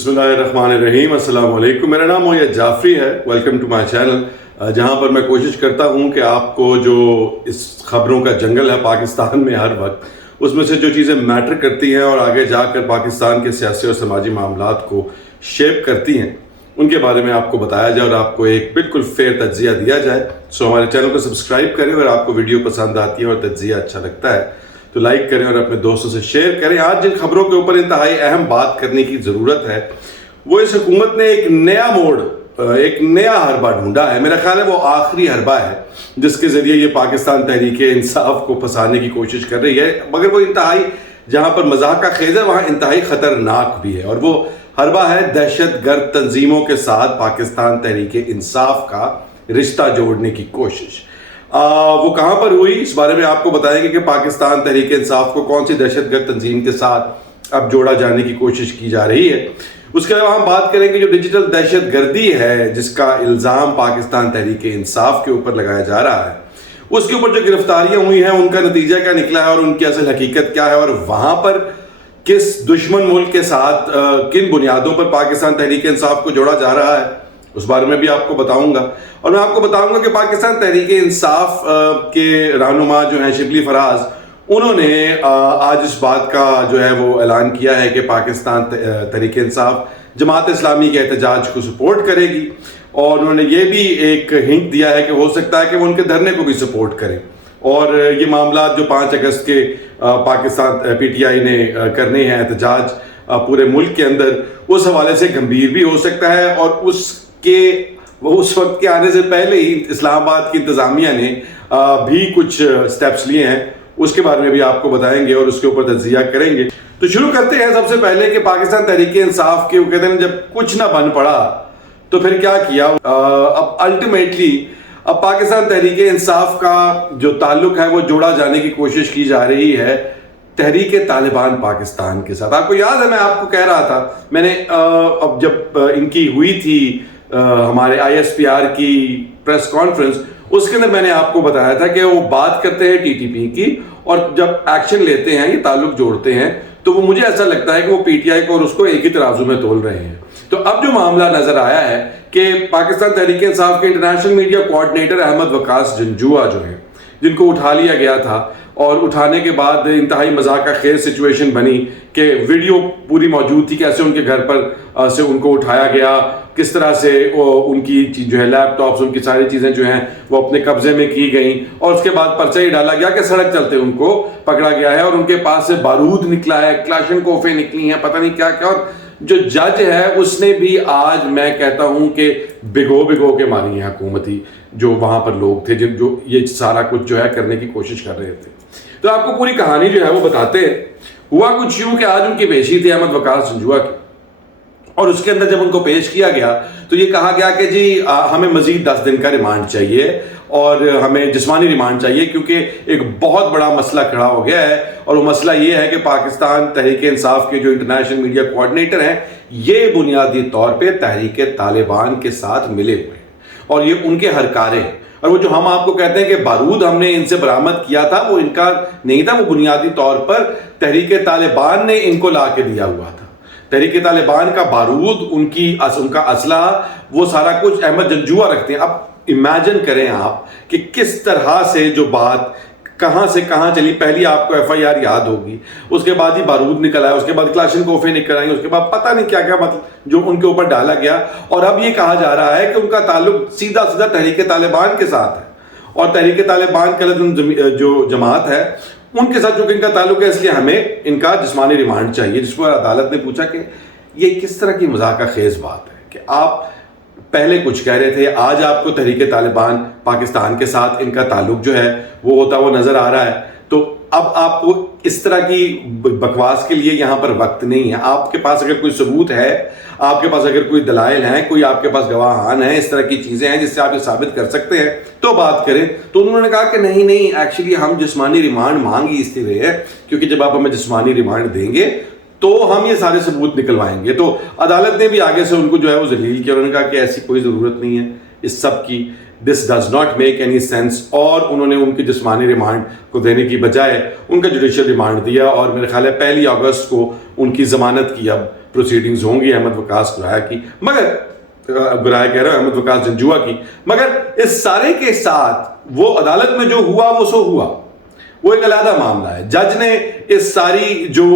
بسم اللہ الرحمن الرحیم۔ السلام علیکم، میرا نام مویت جعفری ہے۔ ویلکم ٹو مائی چینل، جہاں پر میں کوشش کرتا ہوں کہ آپ کو جو اس خبروں کا جنگل ہے پاکستان میں ہر وقت، اس میں سے جو چیزیں میٹر کرتی ہیں اور آگے جا کر پاکستان کے سیاسی اور سماجی معاملات کو شیپ کرتی ہیں، ان کے بارے میں آپ کو بتایا جائے اور آپ کو ایک بالکل فیئر تجزیہ دیا جائے۔ ہمارے چینل کو سبسکرائب کریں، اور آپ کو ویڈیو پسند آتی ہے اور تجزیہ اچھا لگتا ہے تو لائک کریں اور اپنے دوستوں سے شیئر کریں۔ آج جن خبروں کے اوپر انتہائی اہم بات کرنے کی ضرورت ہے، وہ اس حکومت نے ایک نیا موڑ، ایک نیا حربہ ڈھونڈا ہے۔ میرا خیال ہے وہ آخری حربہ ہے جس کے ذریعے یہ پاکستان تحریک انصاف کو پھنسانے کی کوشش کر رہی ہے، مگر وہ انتہائی، جہاں پر مذاق کا خیز ہے وہاں انتہائی خطرناک بھی ہے، اور وہ حربہ ہے دہشت گرد تنظیموں کے ساتھ پاکستان تحریک انصاف کا رشتہ جوڑنے کی کوشش۔ وہ کہاں پر ہوئی، اس بارے میں آپ کو بتائیں گے کہ پاکستان تحریک انصاف کو کون سی دہشت گرد تنظیم کے ساتھ اب جوڑا جانے کی کوشش کی جا رہی ہے۔ اس کے علاوہ ہم بات کریں گے جو ڈیجیٹل دہشت گردی ہے جس کا الزام پاکستان تحریک انصاف کے اوپر لگایا جا رہا ہے، اس کے اوپر جو گرفتاریاں ہوئی ہیں ان کا نتیجہ کیا نکلا ہے اور ان کی اصل حقیقت کیا ہے، اور وہاں پر کس دشمن ملک کے ساتھ کن بنیادوں پر پاکستان تحریک انصاف کو جوڑا جا رہا ہے، اس بارے میں بھی آپ کو بتاؤں گا۔ اور میں آپ کو بتاؤں گا کہ پاکستان تحریک انصاف کے رہنما جو ہیں شبلی فراز، انہوں نے آج اس بات کا جو ہے وہ اعلان کیا ہے کہ پاکستان تحریک انصاف جماعت اسلامی کے احتجاج کو سپورٹ کرے گی، اور انہوں نے یہ بھی ایک ہنٹ دیا ہے کہ ہو سکتا ہے کہ وہ ان کے دھرنے کو بھی سپورٹ کریں، اور یہ معاملات جو 5 اگست کے پاکستان پی ٹی آئی نے کرنے ہیں احتجاج پورے ملک کے اندر، اس حوالے سے گمبھیر بھی ہو سکتا ہے، اور اس وقت کے آنے سے پہلے ہی اسلام آباد کی انتظامیہ نے بھی کچھ سٹیپس لیے ہیں، اس کے بارے میں بھی آپ کو بتائیں گے اور اس کے اوپر تجزیہ کریں گے۔ تو شروع کرتے ہیں سب سے پہلے کہ پاکستان تحریک انصاف کے، وہ کہتے ہیں جب کچھ نہ بن پڑا تو پھر کیا کیا۔ اب الٹیمیٹلی اب پاکستان تحریک انصاف کا جو تعلق ہے وہ جوڑا جانے کی کوشش کی جا رہی ہے تحریک طالبان پاکستان کے ساتھ۔ آپ کو یاد ہے میں آپ کو کہہ رہا تھا، میں نے اب جب ان کی ہوئی تھی ہمارے آئی ایس پی آر کی پریس کانفرنس، اس کے اندر میں نے آپ کو بتایا تھا کہ وہ بات کرتے ہیں ٹی ٹی پی کی، اور جب ایکشن لیتے ہیں یہ تعلق جوڑتے ہیں تو وہ مجھے ایسا لگتا ہے کہ وہ پی ٹی آئی کو اور اس کو ایک ہی ترازو میں تول رہے ہیں۔ تو اب جو معاملہ نظر آیا ہے کہ پاکستان تحریک انصاف کے انٹرنیشنل میڈیا کوآرڈینیٹر احمد وقاص جنجوعہ جو ہیں، جن کو اٹھا لیا گیا تھا، اور اٹھانے کے بعد انتہائی مذاق کا خیز سچویشن بنی کہ ویڈیو پوری موجود تھی، کیسے ان کے گھر پر سے ان کو اٹھایا گیا، کس طرح سے ان کی جو ہے لیپ ٹاپس، ان کی ساری چیزیں جو ہیں وہ اپنے قبضے میں کی گئیں، اور اس کے بعد پرچہ ہی ڈالا گیا کہ سڑک چلتے ان کو پکڑا گیا ہے، اور ان کے پاس سے بارود نکلا ہے، کلاشن کوفیں نکلی ہیں، پتہ نہیں کیا کیا۔ اور جو جج ہے اس نے بھی آج میں کہتا ہوں کہ بھگو کے ماری ہیں حکومتی جو وہاں پر لوگ تھے جو یہ سارا کچھ جو ہے کرنے کی کوشش کر رہے تھے۔ تو آپ کو پوری کہانی جو ہے وہ بتاتے ہیں۔ ہوا کچھ یوں کہ آج ان کی پیشی تھی احمد وقاص جنجوعہ کی، اور اس کے اندر جب ان کو پیش کیا گیا تو یہ کہا گیا کہ جی ہمیں مزید 10 دن کا ریمانڈ چاہیے، اور ہمیں جسمانی ریمانڈ چاہیے، کیونکہ ایک بہت بڑا مسئلہ کھڑا ہو گیا ہے، اور وہ مسئلہ یہ ہے کہ پاکستان تحریک انصاف کے جو انٹرنیشنل میڈیا کوآرڈینیٹر ہیں یہ بنیادی طور پہ تحریک طالبان کے ساتھ ملے ہوئے ہیں، اور یہ ان کے ہرکارے ہیں، اور وہ جو ہم آپ کو کہتے ہیں کہ بارود ہم نے ان سے برآمد کیا تھا وہ ان کا نہیں تھا، وہ بنیادی طور پر تحریک طالبان نے ان کو لا کے دیا ہوا تھا۔ تحریک طالبان کا بارود، ان کا اسلحہ، وہ سارا کچھ احمد جنجوعہ رکھتے ہیں۔ اب امیجن کریں آپ کہ کس طرح سے جو بات کہاں سے کہاں چلی۔ پہلی آپ کو ایف آئی آر یاد ہوگی، اس کے بعد ہی بارود نکل آیا، اس کے بعد کلاشن کوفیں نکل آئیں، اس کے بعد پتہ نہیں کیا کیا مطلب جو ان کے اوپر ڈالا گیا، اور اب یہ کہا جا رہا ہے کہ ان کا تعلق سیدھا تحریک طالبان کے ساتھ ہے، اور تحریک طالبان کا جو جماعت ہے ان کے ساتھ جو ان کا تعلق ہے، اس لیے ہمیں ان کا جسمانی ریمانڈ چاہیے۔ جس پر عدالت نے پوچھا کہ یہ کس طرح کی مذاق کا خیز بات ہے کہ آپ پہلے کچھ کہہ رہے تھے، آج آپ کو تحریک طالبان پاکستان کے ساتھ ان کا تعلق جو ہے وہ ہوتا وہ نظر آ رہا ہے۔ تو اب آپ کو اس طرح کی بکواس کے لیے یہاں پر وقت نہیں ہے۔ آپ کے پاس اگر کوئی ثبوت ہے، آپ کے پاس اگر کوئی دلائل ہیں، کوئی آپ کے پاس گواہان ہیں، اس طرح کی چیزیں ہیں جس سے آپ یہ ثابت کر سکتے ہیں تو بات کریں۔ تو انہوں نے کہا کہ نہیں ایکچولی ہم جسمانی ریمانڈ مانگ ہی اس لیے رہے ہیں کیونکہ جب آپ ہمیں جسمانی ریمانڈ دیں گے تو ہم یہ سارے ثبوت نکلوائیں گے۔ تو عدالت نے بھی آگے سے ان کو جو ہے وہ ذلیل کیا، انہوں نے کہا کہ ایسی کوئی ضرورت نہیں ہے اس سب کی، this does not make any sense, اور انہوں نے ان کی جسمانی ریمانڈ کو دینے کی بجائے ان کا جوڈیشل ریمانڈ دیا، اور میرے خیال ہے 1 اگست کو ان کی ضمانت کی اب پروسیڈنگز ہوں گی احمد وقاص گرایا کی، مگر گرایا کہہ رہا ہوں احمد وقاص جنجوعہ کی، مگر اس سارے کے ساتھ وہ عدالت میں جو ہوا وہ سو ہوا، وہ ایک علیحدہ معاملہ ہے. جج نے اس ساری جو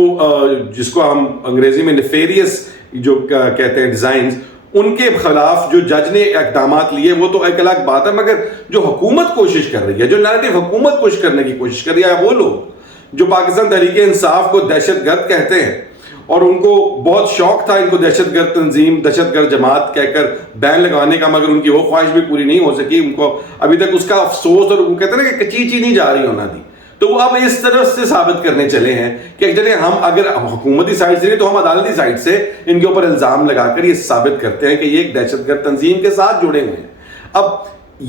جس کو ہم انگریزی میں نیفیریس جو کہتے ہیں ڈیزائنز، ان کے خلاف جو جج نے اقدامات لیے وہ تو ایک الگ بات ہے، مگر جو حکومت کوشش کر رہی ہے، جو نیریٹو حکومت پش کرنے کی کوشش کر رہی ہے، وہ لوگ جو پاکستان تحریک انصاف کو دہشت گرد کہتے ہیں اور ان کو بہت شوق تھا ان کو دہشت گرد تنظیم، دہشت گرد جماعت کہہ کر بین لگانے کا، مگر ان کی وہ خواہش بھی پوری نہیں ہو سکی، ان کو ابھی تک اس کا افسوس، اور وہ کہتے ہیں نا کہ کچیچی نہیں جا رہی ہونا دی. تو وہ اب اس طرح سے ثابت کرنے چلے ہیں کہ چلے ہم اگر حکومتی سائٹ سے نہیں تو ہم عدالتی سائٹ سے ان کے اوپر الزام لگا کر یہ ثابت کرتے ہیں کہ یہ ایک دہشت گرد تنظیم کے ساتھ جڑے ہوئے ہیں. اب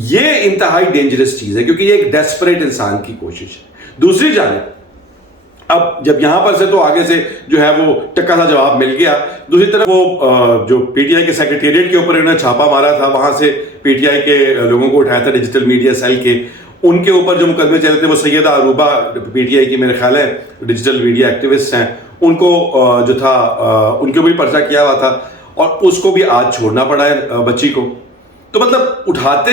یہ انتہائی ڈینجرس چیز ہے کیونکہ یہ ایک ڈیسپریٹ انسان کی کوشش ہے. دوسری جانب اب جب یہاں پر سے تو آگے سے جو ہے وہ ٹکا سا جواب مل گیا، دوسری طرف وہ جو پی ٹی آئی کے سیکریٹریٹ کے اوپر انہوں نے چھاپا مارا تھا، وہاں سے پی ٹی آئی کے لوگوں کو اٹھایا تھا ڈیجیٹل میڈیا سیل کے، ان کے اوپر جو مقدمے چلے تھے وہ سیدہ عروبہ پی ٹی آئی کی میرے خیال ہے ڈیجیٹل میڈیا ایکٹیوسٹ ہیں، ان کو جو تھا ان کے اوپر بھی پرچہ کیا ہوا تھا اور اس کو بھی آج چھوڑنا پڑا ہے بچی کو. تو مطلب اٹھاتے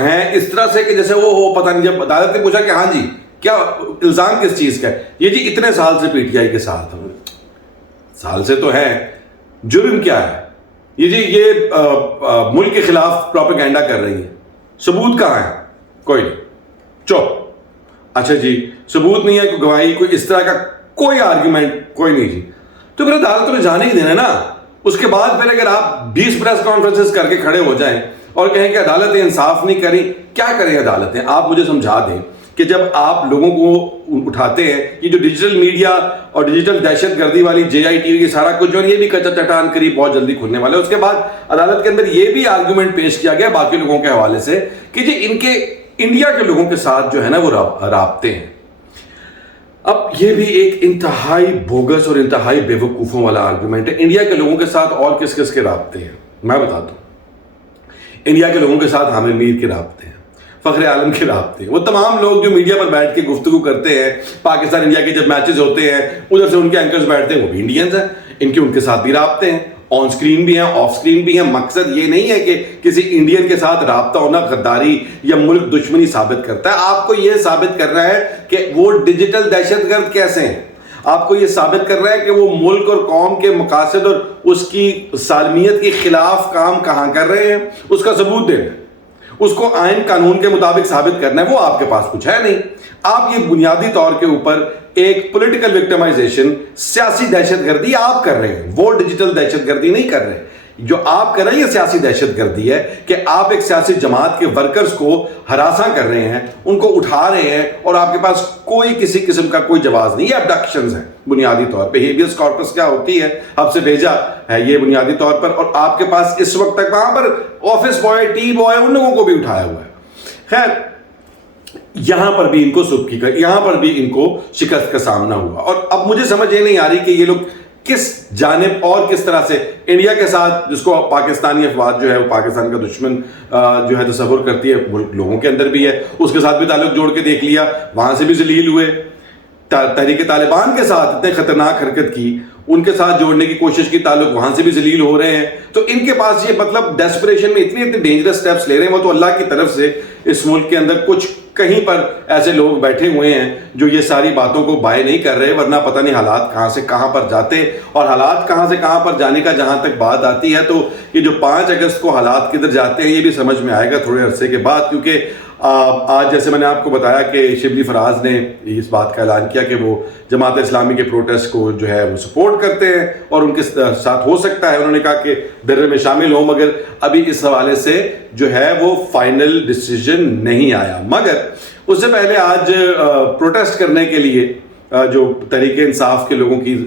ہیں اس طرح سے کہ جیسے وہ ہو پتہ نہیں. جب عدالت نے پوچھا کہ ہاں جی کیا الزام کس چیز کا ہے، یہ جی اتنے سال سے پی ٹی آئی کے ساتھ ہم، سال سے تو ہے، جرم کیا ہے، یہ جی یہ ملک کے خلاف پروپیگنڈا کر رہی ہے، ثبوت کہاں ہے، کوئی نہیں، چپ، اچھا جی ثبوت نہیں ہے، کوئی گواہی، کوئی اس طرح کا کوئی آرگیومنٹ کوئی نہیں جی، تو پھر عدالت میں جانے ہی دینا نا. اس کے بعد پھر اگر آپ 20 پریس کانفرنسز کر کے کھڑے ہو جائیں اور کہیں کہ عدالتیں انصاف نہیں کریں، کیا کریں عدالتیں؟ آپ مجھے سمجھا دیں کہ جب آپ لوگوں کو اٹھاتے ہیں یہ جو ڈیجیٹل میڈیا اور ڈیجیٹل دہشت گردی والی جے آئی ٹی وی سارا کچھ جو یہ بھی کچا چٹان قریب بہت جلدی کھلنے والا ہے. اس کے بعد عدالت کے اندر یہ بھی آرگومنٹ پیش کیا گیا باقی لوگوں کے حوالے سے کہ جی ان کے انڈیا کے لوگوں کے ساتھ جو ہے نا وہ رابطے ہیں. اب یہ بھی ایک انتہائی بوگس اور انتہائی بے وقوفوں والا آرگومنٹ ہے. انڈیا کے لوگوں کے ساتھ اور کس کس کے رابطے ہیں میں بتاتا ہوں. انڈیا کے لوگوں کے ساتھ حامد میر کے رابطے ہیں، فخر عالم کے رابطے ہیں، وہ تمام لوگ جو میڈیا پر بیٹھ کے گفتگو کرتے ہیں، پاکستان انڈیا کے جب میچز ہوتے ہیں ادھر سے ان کے اینکرز بیٹھتے ہیں وہ بھی انڈینز ہیں، ان کے ساتھ بھی رابطے ہیں، آن سکرین بھی ہیں، آف سکرین بھی ہیں. مقصد یہ نہیں ہے کہ کسی انڈین کے ساتھ رابطہ ہونا غداری یا ملک دشمنی ثابت کرتا ہے. آپ کو یہ ثابت کرنا ہے کہ وہ ڈیجیٹل دہشت گرد کیسے ہیں، آپ کو یہ ثابت کر رہا ہے کہ وہ ملک اور قوم کے مقاصد اور اس کی سالمیت کے خلاف کام کہاں کر رہے ہیں، اس کا ثبوت دینا ہے، اس کو آئین قانون کے مطابق ثابت کرنا ہے. وہ آپ کے پاس کچھ ہے نہیں. آپ یہ بنیادی طور کے اوپر ایک پولیٹیکل وکٹمائزیشن، سیاسی دہشت گردی آپ کر رہے ہیں، وہ ڈیجیٹل دہشت گردی نہیں کر رہے. جو آپ کر رہے ہیں یہ سیاسی دہشت گردی ہے کہ آپ ایک سیاسی جماعت کے ورکرز کو ہراساں کر رہے ہیں، ان کو اٹھا رہے ہیں اور آپ کے پاس کوئی کسی قسم کا کوئی جواز نہیں. یہ ابڈکشنز ہیں بنیادی طور پہ. ہیبیس کارپس کیا ہوتی ہے، آپ سے بھیجا ہے یہ بنیادی طور پر، اور آپ کے پاس اس وقت تک وہاں پر آفس بوائے، ٹی بوائے، ان لوگوں کو بھی اٹھایا ہوا ہے. خیر یہاں پر بھی ان کو یہاں پر بھی ان کو شکست کا سامنا ہوا. اور اب مجھے سمجھ یہ نہیں آ رہی کہ یہ لوگ کس جانب اور کس طرح سے انڈیا کے ساتھ، جس کو پاکستانی افواج جو ہے وہ پاکستان کا دشمن جو ہے تصور کرتی ہے، ملک لوگوں کے اندر بھی ہے، اس کے ساتھ بھی تعلق جوڑ کے دیکھ لیا، وہاں سے بھی ذلیل ہوئے. تحریک طالبان کے ساتھ اتنے خطرناک حرکت کی، ان کے ساتھ جوڑنے کی کوشش کی، تعلق وہاں سے بھی ذلیل ہو رہے ہیں. تو ان کے پاس یہ مطلب ڈیسپریشن میں اتنے ڈینجرس سٹیپس لے رہے ہیں. وہ تو اللہ کی طرف سے اس ملک کے اندر کچھ کہیں پر ایسے لوگ بیٹھے ہوئے ہیں جو یہ ساری باتوں کو بائے نہیں کر رہے، ورنہ پتہ نہیں حالات کہاں سے کہاں پر جاتے. اور حالات کہاں سے کہاں پر جانے کا جہاں تک بات آتی ہے تو یہ جو 5 اگست کو حالات کدھر جاتے ہیں یہ بھی سمجھ میں آئے گا تھوڑے عرصے کے بعد. کیونکہ آج جیسے میں نے آپ کو بتایا کہ شبلی فراز نے اس بات کا اعلان کیا کہ وہ جماعت اسلامی کے پروٹیسٹ کو جو ہے وہ سپورٹ کرتے ہیں اور ان کے ساتھ ہو سکتا ہے. انہوں نے کہا کہ درے میں شامل ہوں، مگر ابھی اس حوالے سے جو ہے وہ فائنل ڈیسیجن نہیں آیا. مگر اس سے پہلے آج پروٹیسٹ کرنے کے لیے جو تحریک انصاف کے لوگوں کی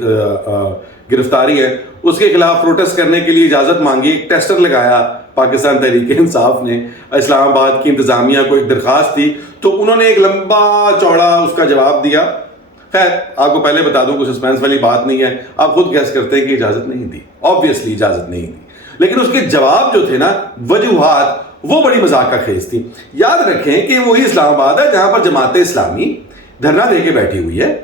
گرفتاری ہے اس کے خلاف پروٹیسٹ کرنے کے لیے اجازت مانگی. ایک ٹیسٹر لگایا پاکستان تحریک انصاف نے. اسلام آباد کی انتظامیہ کو ایک درخواست تھی تو انہوں نے ایک لمبا چوڑا اس کا جواب دیا. خیر آپ کو پہلے بتا دوں کوئی سسپینس والی بات نہیں ہے، آپ خود گیس کرتے ہیں کہ اجازت نہیں دی، آبویسلی اجازت نہیں دی. لیکن اس کے جواب جو تھے نا، وجوہات، وہ بڑی مذاق کا خیز تھی. یاد رکھیں کہ وہی اسلام آباد ہے جہاں پر جماعت اسلامی دھرنا دے کے بیٹھی ہوئی ہے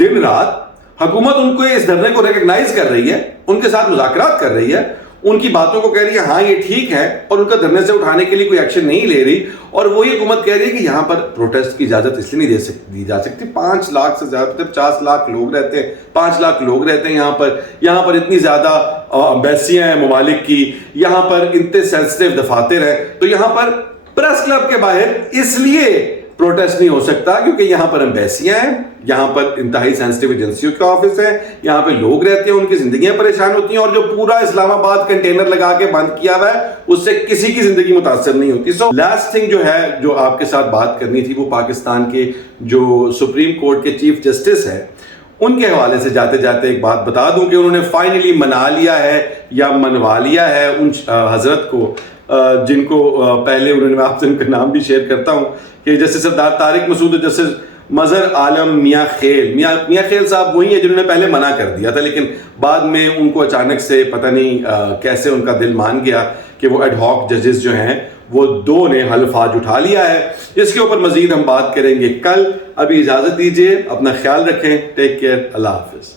دن رات. حکومت ان کو اس دھرنے کو ریکگنائز کر رہی ہے، ان کے ساتھ مذاکرات کر رہی ہے، ان کی باتوں کو کہہ رہی ہے ہاں یہ ٹھیک ہے، اور ان کا دھرنے سے اٹھانے کے لیے کوئی ایکشن نہیں لے رہی، اور وہی حکومت کہہ رہی ہے کہ یہاں پر پروٹیسٹ کی اجازت اس لیے نہیں دی جا سکتی. 5 لاکھ سے زیادہ 50 لاکھ لوگ رہتے ہیں، 5 لاکھ لوگ رہتے ہیں یہاں پر اتنی زیادہ امبیسیاں ہیں ممالک کی، یہاں پر اتنے سینسٹیو دفاتر ہیں، تو یہاں پر پریس کلب کے باہر اس لیے پروٹیسٹ نہیں ہو سکتا کیونکہ یہاں پر امبیسیاں ہیں، یہاں پر انتہائی سینسٹیو ایجنسیوں کے آفس ہیں، یہاں پہ لوگ رہتے ہیں، ان کی زندگیاں پریشان ہوتی ہیں، اور جو پورا اسلام آباد کنٹینر لگا کے بند کیا ہوا ہے اس سے کسی کی زندگی متاثر نہیں ہوتی. سو لاسٹ تھنگ جو ہے جو آپ کے ساتھ بات کرنی تھی وہ پاکستان کے جو سپریم کورٹ کے چیف جسٹس ہیں ان کے حوالے سے جاتے جاتے ایک بات بتا دوں کہ انہوں نے فائنلی منا لیا ہے یا منوا لیا ہے ان حضرت کو جن کو پہلے انہوں نے، میں آپ سے ان کا نام بھی شیئر کرتا ہوں، کہ جسٹس سردار طارق مسعود اور جسٹس مظہر عالم میاں خیل صاحب وہی ہیں جنہوں نے پہلے منع کر دیا تھا، لیکن بعد میں ان کو اچانک سے پتہ نہیں کیسے ان کا دل مان گیا کہ وہ ایڈ ہاک ججز جو ہیں وہ 2 نے حلف آج اٹھا لیا ہے. اس کے اوپر مزید ہم بات کریں گے کل. ابھی اجازت دیجیے، اپنا خیال رکھیں، ٹیک کیئر، اللہ حافظ.